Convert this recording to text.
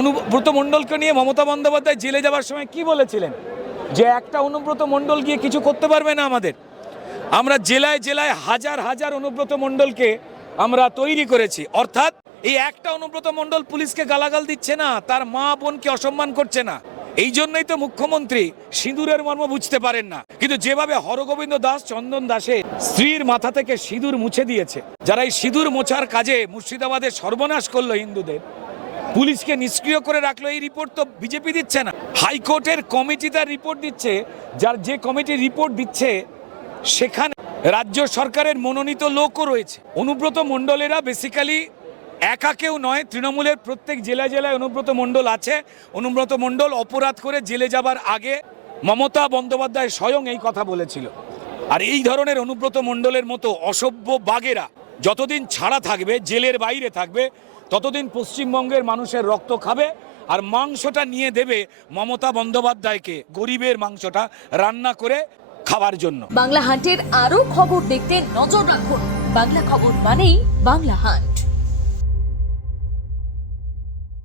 অনুব্রত মণ্ডলকে নিয়ে মমতা বন্দ্যোপাধ্যায় জেলে যাওয়ার সময় কি বলেছিলেন? যে একটা অনুব্রত মণ্ডল গিয়ে কিছু করতে পারবে না আমাদের। আমরা জেলায় জেলায় হাজার হাজার অনুব্রত মণ্ডলকে আমরা তৈরি করেছি। অর্থাৎ এই একটা অনুব্রত মণ্ডল পুলিশকে গালাগাল দিচ্ছে না, তার মা বোনকে অসম্মান করছে না। এই জন্যই তো মুখ্যমন্ত্রী সিঁদুরের মর্ম বুঝতে পারেন না। কিন্তু যেভাবে হরগোবিন্দ দাস চন্দন দাসের স্ত্রীর মাথা থেকে সিঁদুর মুছে দিয়েছে, যারা এই সিঁদুর মোছার কাজে মুর্শিদাবাদের সর্বনাশ করলো হিন্দুদের, পুলিশকে নিষ্ক্রিয় করে রাখলো, এই রিপোর্ট তো বিজেপি দিচ্ছে না, হাইকোর্টের কমিটি তার রিপোর্ট দিচ্ছে। যার যে কমিটি রিপোর্ট দিচ্ছে সেখানে রাজ্য সরকারের মনোনীত লোকও রয়েছে। অনুব্রত মণ্ডলেরা বেসিক্যালি একা কেউ নয়, তৃণমূলের প্রত্যেক জেলায় জেলায় অনুব্রত মণ্ডল আছে। অনুব্রত মণ্ডল অপরাধ করে জেলে যাবার আগে মমতা বন্দ্যোপাধ্যায় স্বয়ং এই কথা বলেছিল। আর এই ধরনের অনুব্রত মণ্ডলের মতো অসভ্য বাঘেরা যতদিন ছাড়া থাকবে, জেলের বাইরে থাকবে, ততদিন পশ্চিমবঙ্গের মানুষের রক্ত খাবে। আর মাংসটা নিয়ে দেবে মমতা বন্দ্যোপাধ্যায়কে, গরিবের মাংসটা রান্না করে খাবার জন্য। বাংলা হান্টের আরো খবর দেখতে নজর রাখুন। বাংলা খবর মানেই বাংলা হান্ট।